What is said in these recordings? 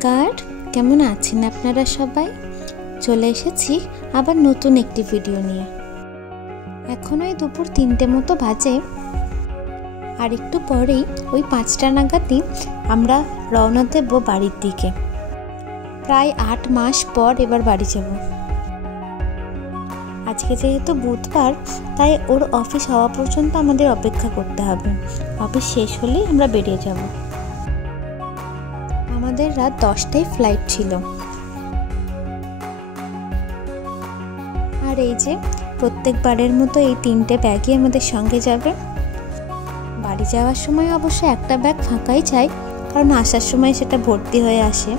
নমস্কার, কেমন আছেন আপনারা সবাই? চলে এসেছি আবার নতুন একটি ভিডিও নিয়ে। এখন ওই দুপুর 3টে মতো বাজে, আর একটু পরেই ওই 5টা নাগাদই আমরা রওনা দেব বাড়ির দিকে। প্রায় 8 মাস পর এবার বাড়ি যাব। আজকে যেহেতু বুধবার, তাই ওর অফিস হওয়া পর্যন্ত আমাদের অপেক্ষা করতে হবে। অফিস শেষ হলেই আমরা বেরিয়ে যাব। আমাদের রাত 10টায় ফ্লাইট ছিল। আর এই যে প্রত্যেকবারের মতো এই 3টে ব্যাগই আমাদের সঙ্গে যাবে। বাড়ি যাওয়ার সময় অবশ্য একটা ব্যাগ ফাঁকাই চাই, কারণ আসার সময় সেটা ভর্তি হয়ে আসে।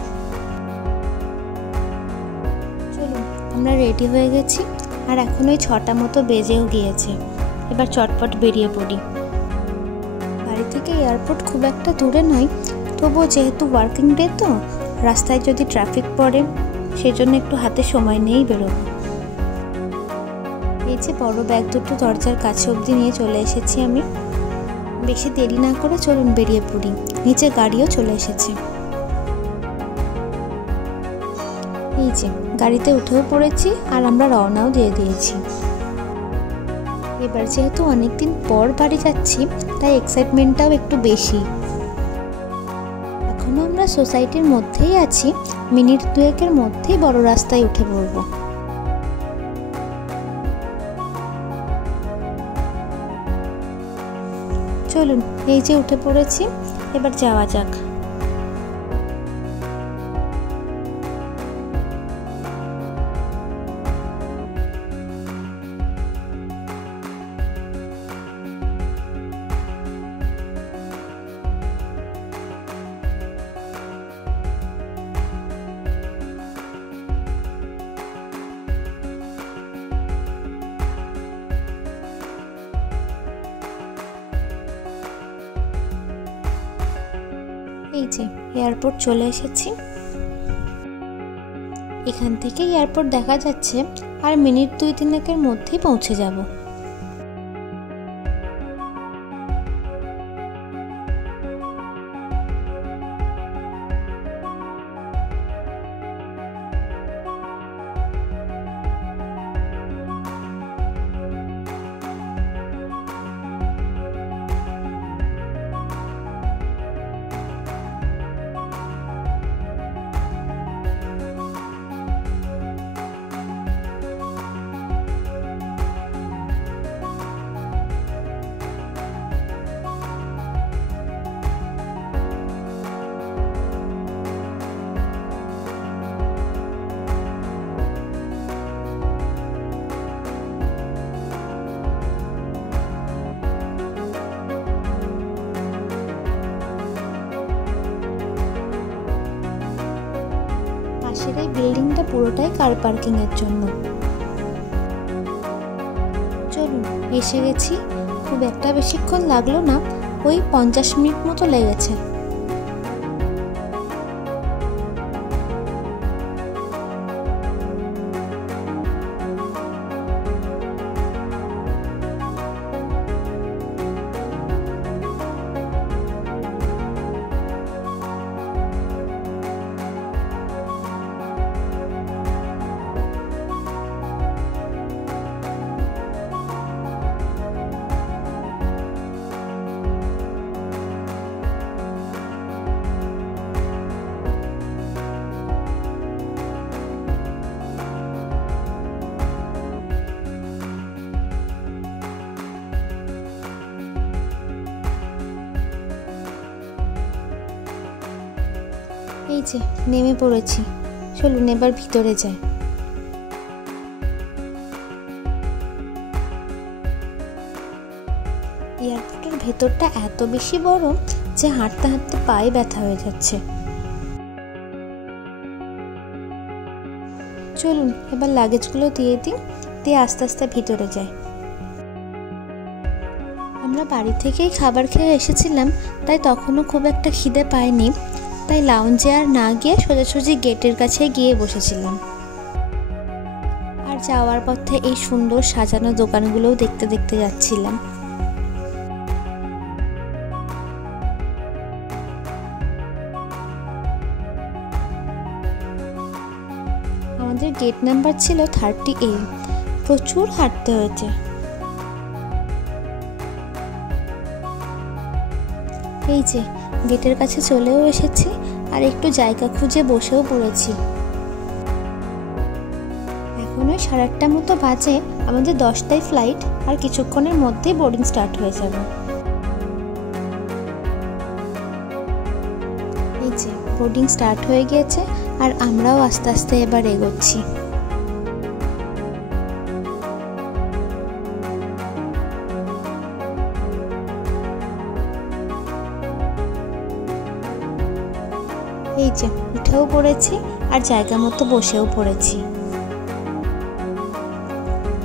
চলুন, আমরা রেডি হয়ে গেছি, আর এখন ওই 6টা মতো বেজেও গিয়েছে। এবার চটপট বেরিয়ে পড়ি। বাড়ি থেকে এয়ারপোর্ট খুব একটা দূরে নয়, তবুও যেহেতু ওয়ার্কিং ডে, তো রাস্তায় যদি ট্রাফিক পড়ে, সেজন্য একটু হাতে সময় নিয়েই বেরোবো। এই যে বড় ব্যাগ দুটো দরজার কাছে অবধি নিয়ে চলে এসেছি আমি। বেশি দেরি না করে চলুন বেরিয়ে পড়ি। নিচে গাড়িও চলে এসেছে। এই যে গাড়িতে উঠেও পড়েছি, আর আমরা রওনাও দিয়ে দিয়েছি। এবার যেহেতু অনেকদিন পর বাড়ি যাচ্ছি, তাই এক্সাইটমেন্টটাও একটু বেশি। এখনো আমরা সোসাইটির মধ্যেই আছি, মিনিট 2-এর মধ্যেই বড় রাস্তায় উঠে পড়বো। চলুন, এই যে উঠে পড়েছি, এবার যাওয়া যাক। এই যে এয়ারপোর্ট চলে এসেছি। এখান থেকে এয়ারপোর্ট দেখা যাচ্ছে, আর মিনিট 2-3-এর মধ্যেই পৌঁছে যাব। পাশের এই বিল্ডিংটা পুরোটাই কার পার্কিং এর জন্য। চলুন, এসে গেছি। খুব একটা বেশিক্ষণ লাগলো না, ওই 50 মিনিট মতো লেগেছে। এই যে নেমে পড়েছি। চলুন এবার ভিতরে যাই। এয়ারপোর্টের ভেতরটা এত বেশি বড় যে হাঁটতে হাঁটতে পায়ে ব্যথা হয়ে যাচ্ছে। চলুন এবার লাগেজগুলো দিয়ে দিয়ে আস্তে আস্তে ভিতরে যাই। আমরা বাড়ি থেকেই খাবার খেয়ে এসেছিলাম, তাই তখনও খুব একটা খিদে পায়নি। তাই লাউঞ্জে আর না গিয়ে সোজাসুজি গেটের কাছে গিয়ে বসেছিলাম। আর যাওয়ার পথে এই সুন্দর সাজানো দোকানগুলোও দেখতে দেখতে যাচ্ছিলাম। আমাদের গেট নাম্বার ছিল 38। প্রচুর হাঁটতে হয়েছে। এই যে গেটের কাছে চলেও এসেছি আর একটু জায়গা খুঁজে বসেও পড়েছি। এখন ওই 8:30 মতো বাজে, আমাদের 10টায় ফ্লাইট, আর কিছুক্ষণের মধ্যেই বোর্ডিং স্টার্ট হয়ে যাবে। এই যে বোর্ডিং স্টার্ট হয়ে গিয়েছে আর আমরাও আস্তে আস্তে এবার এগোচ্ছি। এই যে উঠেও পড়েছি আর জায়গা মতো বসেও পড়েছি।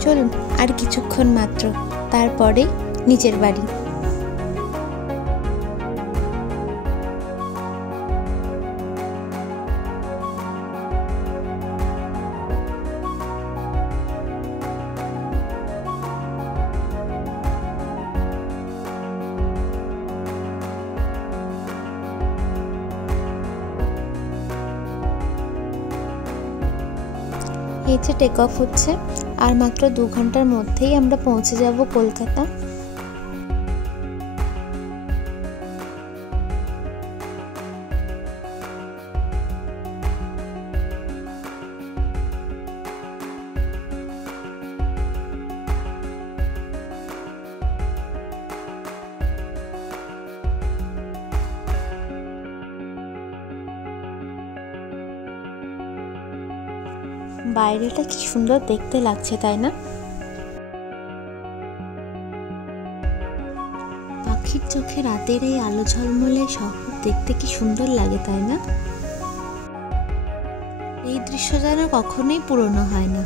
চলুন আর কিছুক্ষণ মাত্র, তারপরে নিজের বাড়ি। এই যে টেক অফ হচ্ছে, আর মাত্র 2 ঘন্টার মধ্যেই আমরা পৌঁছে যাব কলকাতা। বাইরেটা কি সুন্দর দেখতে লাগছে, তাই না? পাখির চোখে রাতের এই আলো ঝলমলে শহর দেখতে কি সুন্দর লাগে, তাই না? এই দৃশ্য যেন কখনোই পুরনো হয় না।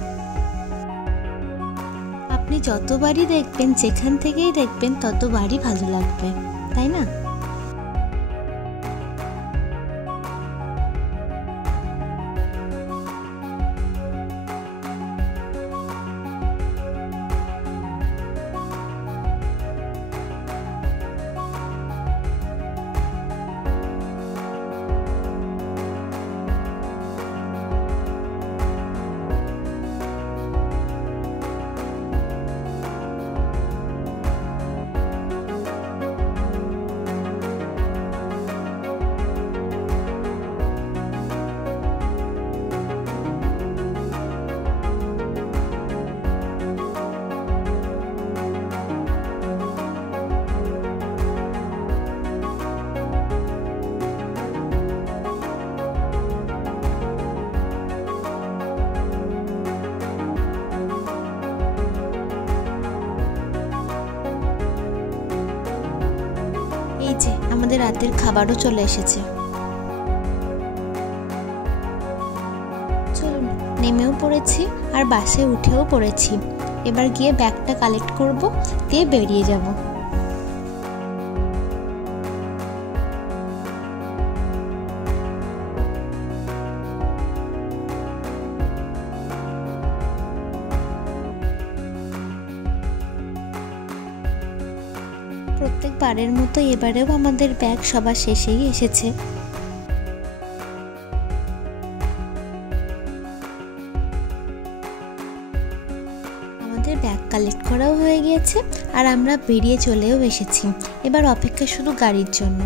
আপনি যতবারই দেখবেন, যেখান থেকেই দেখবেন, ততবারই ভালো লাগবে, তাই না? এই যে আমাদের রাতের খাবারও চলে এসেছে। চলুন, নেমেও পড়েছি আর বাসে উঠেও পড়েছি। এবার গিয়ে ব্যাগটা কালেক্ট করব, দিয়ে বেরিয়ে যাব। প্রত্যেকবারের মতো এবারেও আমাদের ব্যাগ সবার শেষেই এসেছে। আমাদের ব্যাগ কালেক্ট করাও হয়ে গিয়েছে আর আমরা বেরিয়ে চলেও এসেছি। এবার অপেক্ষা শুধু গাড়ির জন্য।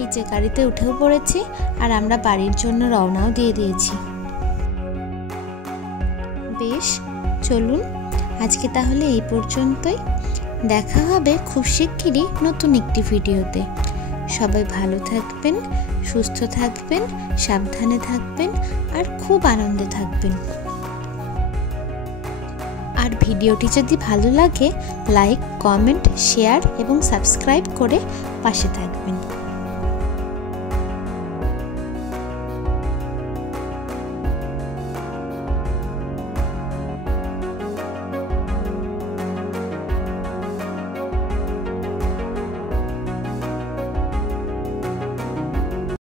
এই যে গাড়িতে উঠেও পড়েছি আর আমরা বাড়ির জন্য রওনাও দিয়ে দিয়েছি। বেশ, চলুন আজকে তাহলে এই পর্যন্তই। দেখা হবে খুব শিগগিরই নতুন একটি ভিডিওতে। সবাই ভালো থাকবেন, সুস্থ থাকবেন, সাবধানে থাকবেন আর খুব আনন্দে থাকবেন। আর ভিডিওটি যদি ভালো লাগে, লাইক, কমেন্ট, শেয়ার এবং সাবস্ক্রাইব করে পাশে থাকবেন।